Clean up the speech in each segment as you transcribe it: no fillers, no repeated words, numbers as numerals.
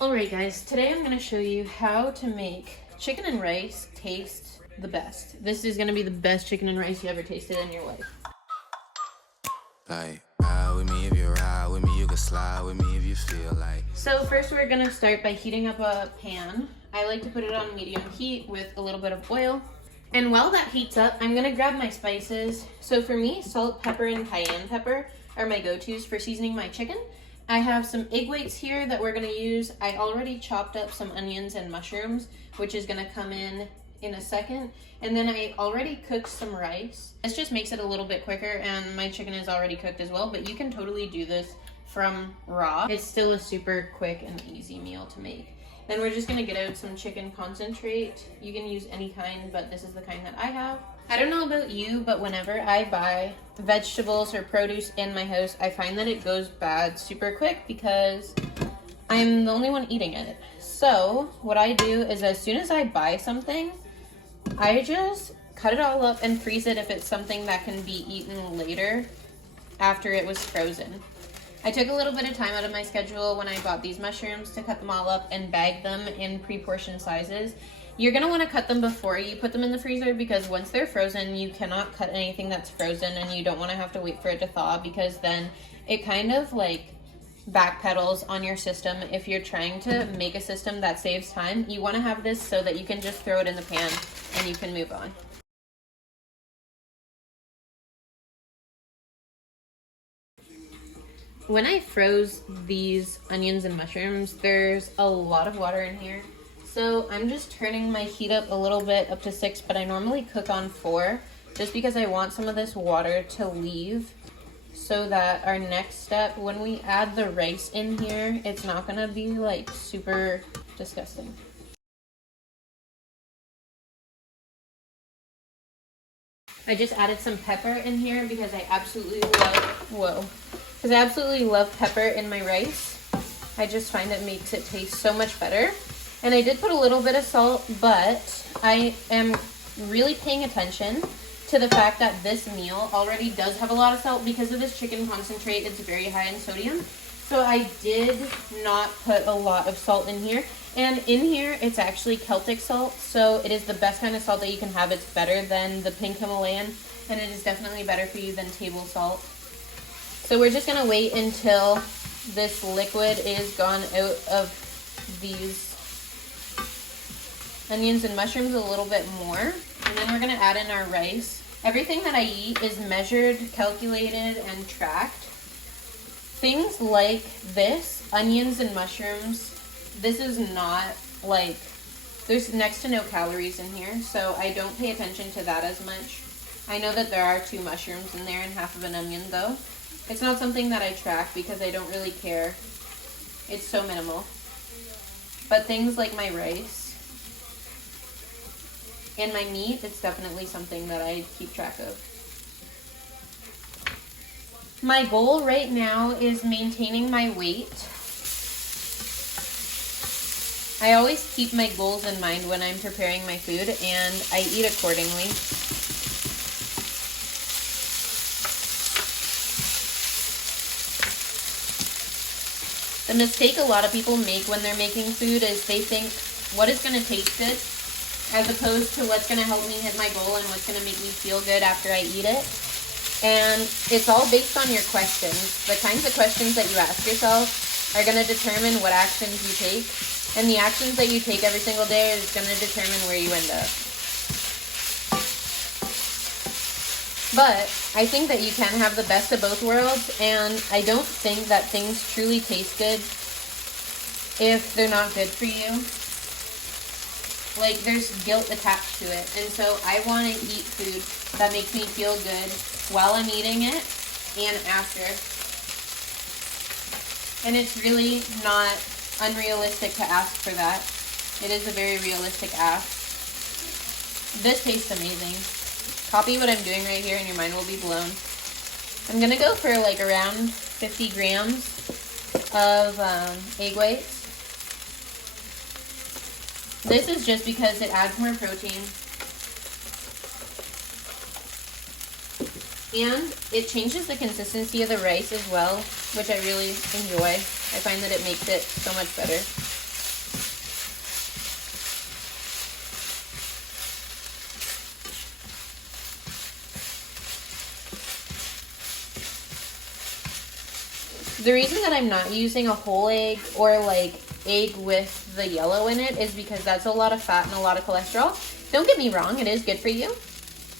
Alright guys, today I'm going to show you how to make chicken and rice taste the best. This is going to be the best chicken and rice you ever tasted in your life. Like, ride with me if you ride with me, you can slide with me if you feel like. So first we're going to start by heating up a pan. I like to put it on medium heat with a little bit of oil. And while that heats up, I'm going to grab my spices. So for me, salt, pepper, and cayenne pepper are my go-tos for seasoning my chicken. I have some egg whites here that we're going to use. I already chopped up some onions and mushrooms, which is going to come in a second. And then I already cooked some rice. This just makes it a little bit quicker, and my chicken is already cooked as well, but you can totally do this from raw. It's still a super quick and easy meal to make. Then we're just going to get out some chicken concentrate. You can use any kind, but this is the kind that I have. I don't know about you, but whenever I buy vegetables or produce in my house, I find that it goes bad super quick because I'm the only one eating it. So what I do is as soon as I buy something, I just cut it all up and freeze it if it's something that can be eaten later after it was frozen. I took a little bit of time out of my schedule when I bought these mushrooms to cut them all up and bag them in pre-portioned sizes. You're going to want to cut them before you put them in the freezer because once they're frozen, you cannot cut anything that's frozen, and you don't want to have to wait for it to thaw because then it kind of like backpedals on your system. If you're trying to make a system that saves time, you want to have this so that you can just throw it in the pan and you can move on. When I froze these onions and mushrooms, there's a lot of water in here. So I'm just turning my heat up a little bit, up to 6, but I normally cook on 4, just because I want some of this water to leave so that our next step, when we add the rice in here, it's not gonna be like super disgusting. I just added some pepper in here because I absolutely love pepper in my rice. I just find it makes it taste so much better. And I did put a little bit of salt, but I am really paying attention to the fact that this meal already does have a lot of salt because of this chicken concentrate. It's very high in sodium. So I did not put a lot of salt in here. And in here, it's actually Celtic salt. So it is the best kind of salt that you can have. It's better than the pink Himalayan, and it is definitely better for you than table salt. So we're just gonna wait until this liquid is gone out of these onions and mushrooms a little bit more, and then we're going to add in our rice. Everything that I eat is measured, calculated, and tracked. Things like this, onions and mushrooms, this is not like, there's next to no calories in here, so I don't pay attention to that as much. I know that there are 2 mushrooms in there and half of an onion though. It's not something that I track because I don't really care. It's so minimal. But things like my rice and my meat, it's definitely something that I keep track of. My goal right now is maintaining my weight. I always keep my goals in mind when I'm preparing my food, and I eat accordingly. The mistake a lot of people make when they're making food is they think, what is going to taste good? As opposed to what's going to help me hit my goal and what's going to make me feel good after I eat it. And it's all based on your questions. The kinds of questions that you ask yourself are going to determine what actions you take. And the actions that you take every single day is going to determine where you end up. But I think that you can have the best of both worlds, and I don't think that things truly taste good if they're not good for you. Like, there's guilt attached to it, and so I want to eat food that makes me feel good while I'm eating it and after. And it's really not unrealistic to ask for that. It is a very realistic ask. This tastes amazing. Copy what I'm doing right here and your mind will be blown. I'm going to go for like around 50 grams of egg whites. This is just because it adds more protein. And it changes the consistency of the rice as well, which I really enjoy. I find that it makes it so much better. The reason that I'm not using a whole egg or like egg with the yellow in it is because that's a lot of fat and a lot of cholesterol. Don't get me wrong, it is good for you.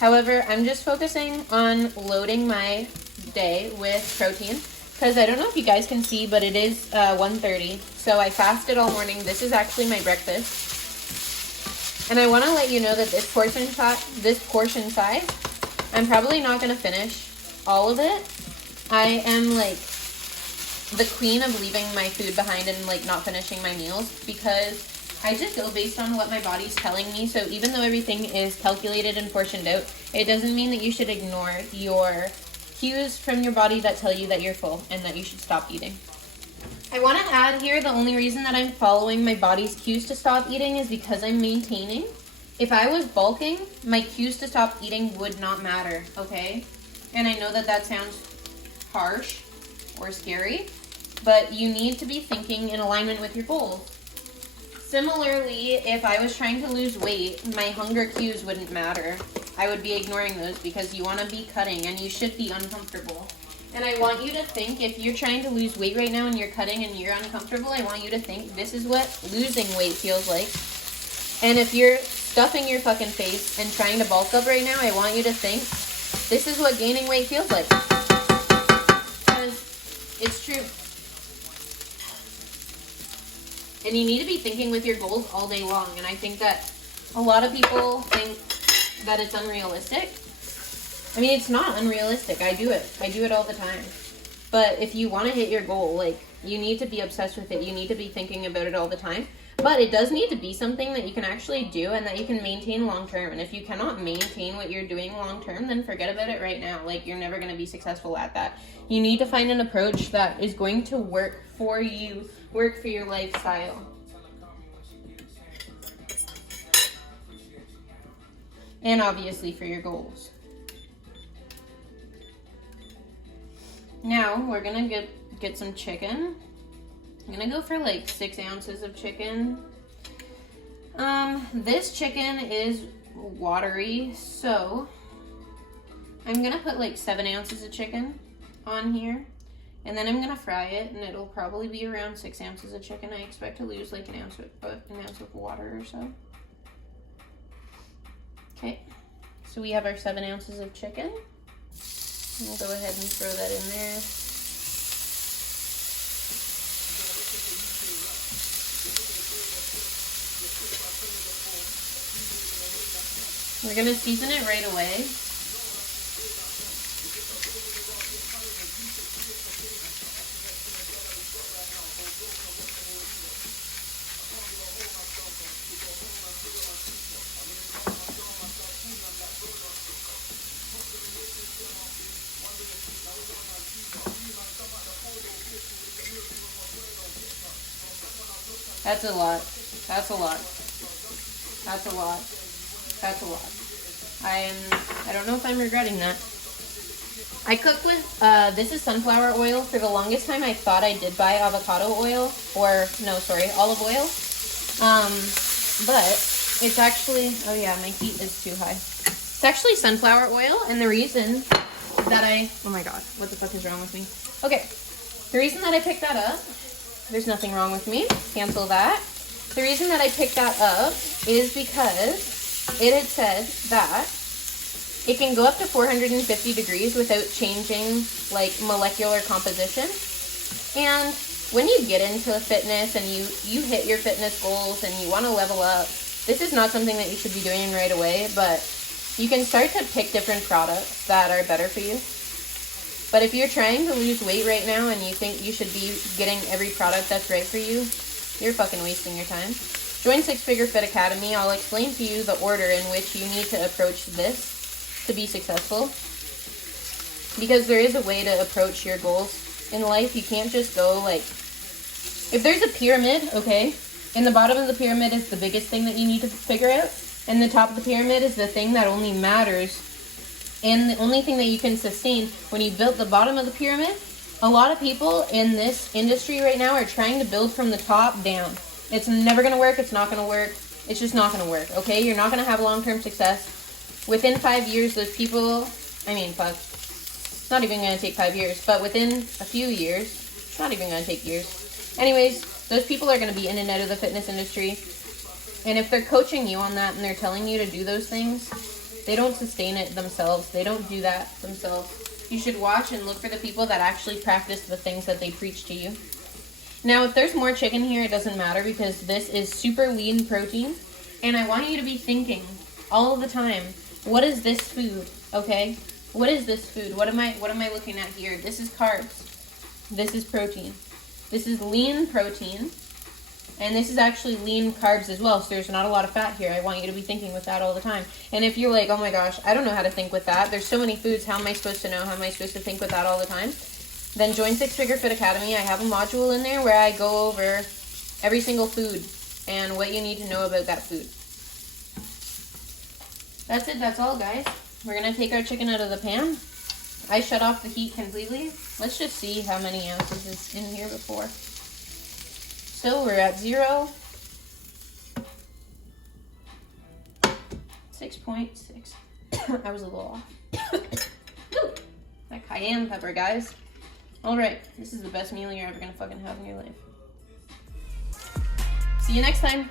However, I'm just focusing on loading my day with protein because I don't know if you guys can see, but it is 1:30. So I fasted all morning. This is actually my breakfast. And I want to let you know that this portion size, I'm probably not going to finish all of it. I am like the queen of leaving my food behind and like not finishing my meals because I just go based on what my body's telling me. So even though everything is calculated and portioned out, it doesn't mean that you should ignore your cues from your body that tell you that you're full and that you should stop eating. I want to add here, the only reason that I'm following my body's cues to stop eating is because I'm maintaining. If I was bulking, my cues to stop eating would not matter, okay? And I know that that sounds harsh or scary, but you need to be thinking in alignment with your goals. Similarly, if I was trying to lose weight, my hunger cues wouldn't matter. I would be ignoring those because you want to be cutting and you should be uncomfortable. And I want you to think, if you're trying to lose weight right now and you're cutting and you're uncomfortable, I want you to think this is what losing weight feels like. And if you're stuffing your fucking face and trying to bulk up right now, I want you to think this is what gaining weight feels like. Because it's true. And you need to be thinking with your goals all day long. And I think that a lot of people think that it's unrealistic. I mean, it's not unrealistic. I do it. I do it all the time. But if you want to hit your goal, like, you need to be obsessed with it. You need to be thinking about it all the time. But it does need to be something that you can actually do and that you can maintain long term. And if you cannot maintain what you're doing long term, then forget about it right now. Like, you're never going to be successful at that. You need to find an approach that is going to work for you, work for your lifestyle. And obviously for your goals. Now we're gonna get some chicken. I'm gonna go for like 6 ounces of chicken. This chicken is watery, so I'm gonna put like 7 ounces of chicken on here, and then I'm gonna fry it, and it'll probably be around 6 ounces of chicken. I expect to lose like an ounce of water or so. Okay, so we have our 7 ounces of chicken. We'll go ahead and throw that in there. We're going to season it right away. That's a lot. That's a lot. That's a lot. That's a lot. I don't know if I'm regretting that. I cook with, this is sunflower oil. For the longest time, I thought I did buy avocado oil, or, no, sorry, olive oil. But it's actually, oh yeah, my heat is too high. It's actually sunflower oil, and the reason that oh my god, what the fuck is wrong with me? Okay, the reason that I picked that up, there's nothing wrong with me, cancel that. The reason that I picked that up is because it had said that it can go up to 450 degrees without changing like molecular composition. And when you get into fitness and you hit your fitness goals and you want to level up, this is not something that you should be doing right away, but you can start to pick different products that are better for you. But if you're trying to lose weight right now and you think you should be getting every product that's right for you, you're fucking wasting your time. Join Six Figure Fit Academy. I'll explain to you the order in which you need to approach this to be successful. Because there is a way to approach your goals in life. You can't just go like, if there's a pyramid, okay, in the bottom of the pyramid is the biggest thing that you need to figure out, and the top of the pyramid is the thing that only matters and the only thing that you can sustain. When you build the bottom of the pyramid, a lot of people in this industry right now are trying to build from the top down. It's never going to work. It's not going to work. It's just not going to work, okay? You're not going to have long-term success. Within 5 years, those people, I mean, fuck, it's not even going to take 5 years, but within a few years, Not even gonna take years. Anyways, those people are gonna be in and out of the fitness industry. And if they're coaching you on that and they're telling you to do those things, they don't sustain it themselves. They don't do that themselves. You should watch and look for the people that actually practice the things that they preach to you. Now, if there's more chicken here, it doesn't matter because this is super lean protein. And I want you to be thinking all of the time, what is this food, okay? What is this food? What am I looking at here? This is carbs. This is protein. This is lean protein. And this is actually lean carbs as well, so there's not a lot of fat here. I want you to be thinking with that all the time. And if you're like, oh my gosh, I don't know how to think with that. There's so many foods. How am I supposed to know? How am I supposed to think with that all the time? Then join Six Figure Fit Academy. I have a module in there where I go over every single food and what you need to know about that food. That's it. That's all, guys. We're going to take our chicken out of the pan. I shut off the heat completely. Let's just see how many ounces is in here before. So we're at 0. 6.6. I was a little off. That cayenne pepper, guys. Alright, this is the best meal you're ever going to fucking have in your life. See you next time.